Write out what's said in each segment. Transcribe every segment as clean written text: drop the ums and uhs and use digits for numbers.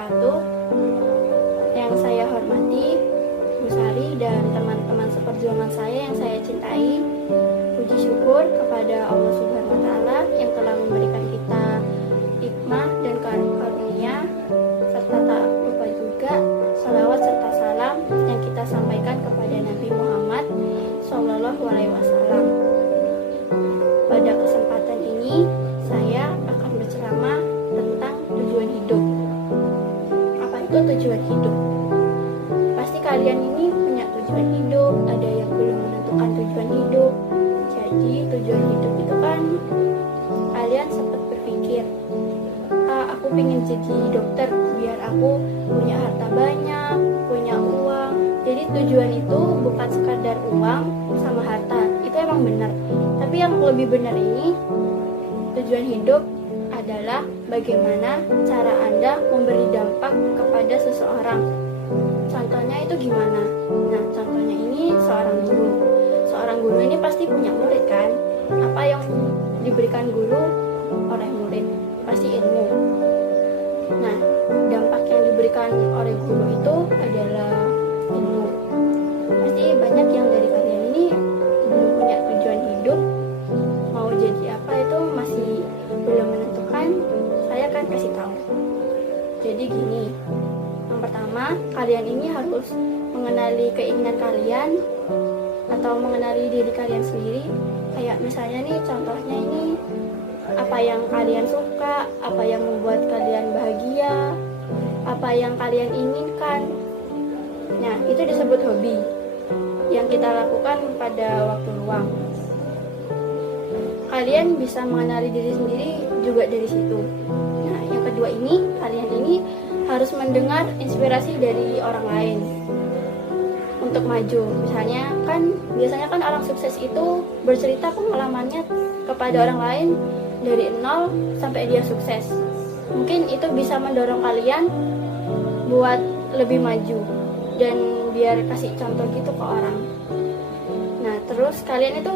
wabarakatuh. Yang saya hormati Bu Sari dan teman-teman seperjuangan saya yang saya cintai. Puji syukur kepada Allah Subhanahu wa Ta'ala yang telah memberikan kita hikmah dan karunia, serta tak lupa juga salawat serta salam yang kita sampaikan kepada Nabi Muhammad SAW. Pada kesempatan ini saya akan berceramah tentang tujuan hidup. Apa itu tujuan hidup? Pasti kalian ini punya tujuan hidup, ada yang belum menentukan tujuan hidup. Jadi tujuan hidup itu kan kalian sempat berpikir, aku pengen jadi dokter biar aku punya harta banyak, punya uang. Jadi tujuan itu bukan sekadar uang sama harta, itu emang benar. Tapi yang lebih benar ini, tujuan hidup adalah bagaimana cara Anda memberi dampak kepada seseorang. Contohnya itu gimana? Nah, contohnya ini seorang guru. Seorang guru ini pasti punya murid kan? Apa yang diberikan guru oleh murid? Pasti ilmu. Nah, dampak yang diberikan oleh guru itu adalah ilmu. Pasti banyak yang dari kalian ini belum punya tujuan hidup, mau jadi apa itu masih belum menentukan. Saya akan kasih tahu. Jadi gini, yang pertama, kalian ini harus mengenali keinginan kalian atau mengenali diri kalian sendiri. Kayak misalnya nih, contohnya ini apa yang kalian suka, apa yang membuat kalian bahagia, apa yang kalian inginkan. Nah, itu disebut hobi yang kita lakukan pada waktu luang. Kalian bisa mengenali diri sendiri juga dari situ. Nah, yang kedua ini, kalian ini harus mendengar inspirasi dari orang lain untuk maju. Misalnya kan, biasanya kan orang sukses itu bercerita pengalamannya kepada orang lain dari nol sampai dia sukses. Mungkin itu bisa mendorong kalian buat lebih maju dan biar kasih contoh gitu ke orang. Nah, terus kalian itu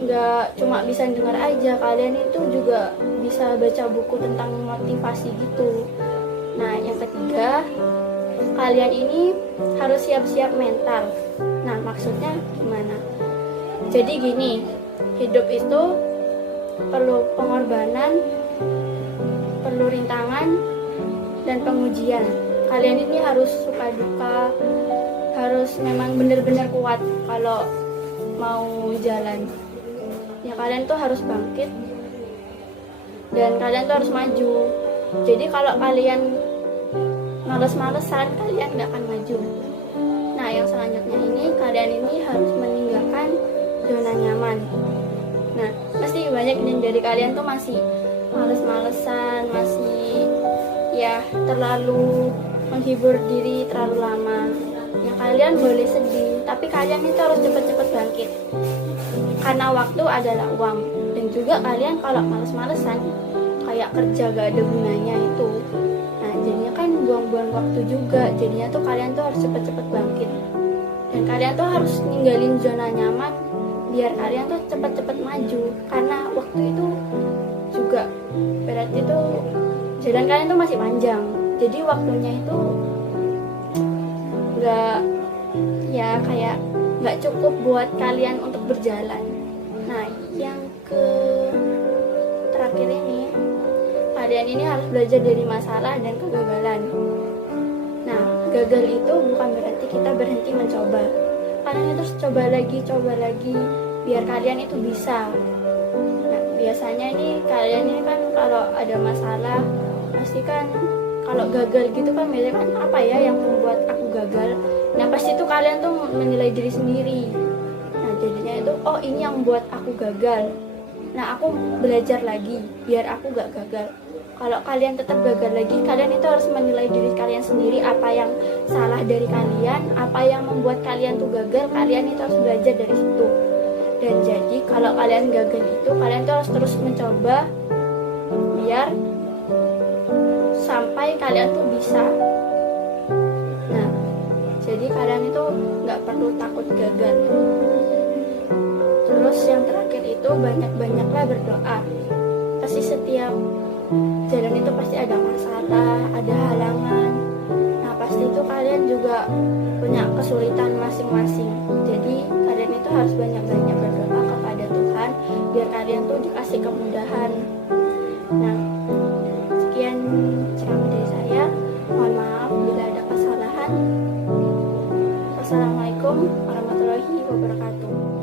nggak cuma bisa dengar aja, kalian itu juga bisa baca buku tentang motivasi gitu. Nah, yang ketiga, kalian ini harus siap-siap mental. Nah, maksudnya gimana? Jadi gini, hidup itu perlu pengorbanan, perlu rintangan, dan pengujian. Kalian ini harus suka duka, harus memang benar-benar kuat kalau mau jalan. Ya, kalian tuh harus bangkit dan kalian tuh harus maju. Jadi kalau kalian males-malesan, kalian gak akan maju. Nah, yang selanjutnya ini, kalian ini harus meninggalkan zona nyaman. Nah, pasti banyak dari kalian tuh masih males-malesan, masih ya terlalu menghibur diri terlalu lama. Ya, kalian boleh sedih, tapi kalian itu harus cepat-cepat bangkit. Karena waktu adalah uang. Dan juga kalian kalau males-malesan, kayak kerja gak ada gunanya itu, nah jadinya kan buang-buang waktu juga. Jadinya tuh kalian tuh harus cepet-cepet bangkit. Dan kalian tuh harus ninggalin zona nyaman biar kalian tuh cepet-cepet maju. Karena waktu itu juga berarti tuh jalan kalian tuh masih panjang. Jadi waktunya itu gak cukup buat kalian untuk berjalan. Nah, yang terakhir ini, kalian ini harus belajar dari masalah dan kegagalan. Nah, gagal itu bukan berarti kita berhenti mencoba. Kalian terus coba lagi, biar kalian itu bisa. Nah, biasanya ini kalian ini kan kalau ada masalah, pasti kan kalau gagal gitu kan biasanya kan apa ya yang membuat aku gagal. Nah, pasti itu kalian tuh menilai diri sendiri. Nah, jadinya itu, oh ini yang membuat aku gagal. Nah, aku belajar lagi biar aku gak gagal. Kalau kalian tetap gagal lagi, kalian itu harus menilai diri kalian sendiri, apa yang salah dari kalian, apa yang membuat kalian tuh gagal. Kalian itu harus belajar dari situ. Dan jadi kalau kalian gagal itu, kalian tuh harus terus mencoba biar sampai kalian tuh bisa. Nah, jadi kalian itu nggak perlu takut gagal. Terus yang terakhir itu banyak-banyaklah berdoa. Pasti setiap jalan itu pasti ada masalah, ada halangan. Nah, pasti itu kalian juga punya kesulitan masing-masing. Jadi kalian itu harus banyak-banyak berdoa kepada Tuhan biar kalian tuh dikasih kemudahan. Nah, sekian ceramah dari saya. Mohon maaf bila ada kesalahan. Wassalamualaikum warahmatullahi wabarakatuh.